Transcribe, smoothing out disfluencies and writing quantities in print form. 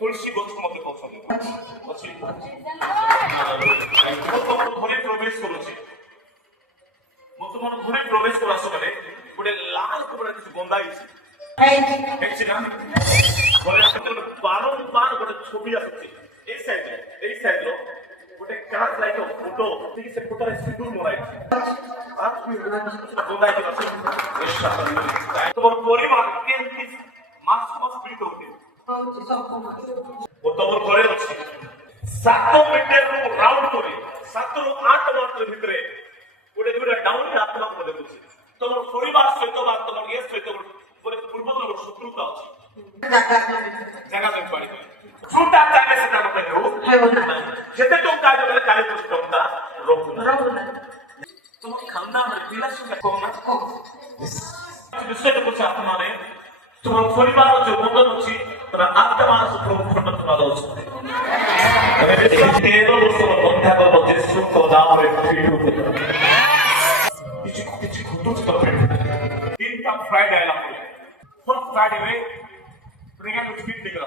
তুলসী গছ মধ্যে পছন্দ ঘরে প্রবেশ করেছে বর্তমান ঘরে প্রবেশ করার সময় গোটে লাল কপড়া কিছু বন্ধা হয়েছে দেখছি না ঘরে বারম্বার গোটে ছবি আসছে এই সাইডে গোটে কাঁচ লাইট ফটো দেখি সে ফটোরে সিঁদুর মরাইছে তোমার পরিবার কেমতি মাস পীড়িত হতে ତମର ଘରେ ଅଛି 7 ମିନିଟରୁ ରାଉଣ୍ଡ କରି 7 ରୁ 8 ମାସ ଭିତରେ ଗୋଟେ ଦୁଇଟା ଡାଉନ ଆତ୍ମା ମୁଁ ଦେଖୁଛି ତମର ପରିବାର ସହିତ ବା ତମର ଇଏ ସହିତ ଗୋଟେ ପୂର୍ବତନ ଶତ୍ରୁତା ଅଛି ଜାଗା ଜମି ପାଣି ଯୋଉଟା ଚାହିଁଲେ ସେଟା ମତେ ଦେଉ ଯେତେ ଟଙ୍କା ଦେଲେ 40 ଟଙ୍କା ରହୁନା ତମ ଖାନଦାନରେ ପିଲା ସଂଖ୍ୟା କମ ନା ବିଷୟ ଦେଖୁଛି ଆତ୍ମାରେ তোমার পরিবার যে বন্ধন আছে তারা আত্মার প্রভু খন্ডন করা উচিত 13 বছর বন্ধা করব যে সুখ দামে কিছু ঘটুছে তো তিনটা ফ্রাইডে আইলাম ফার্স্ট ফ্রাইডে রে প্রেগা কিছু দিকে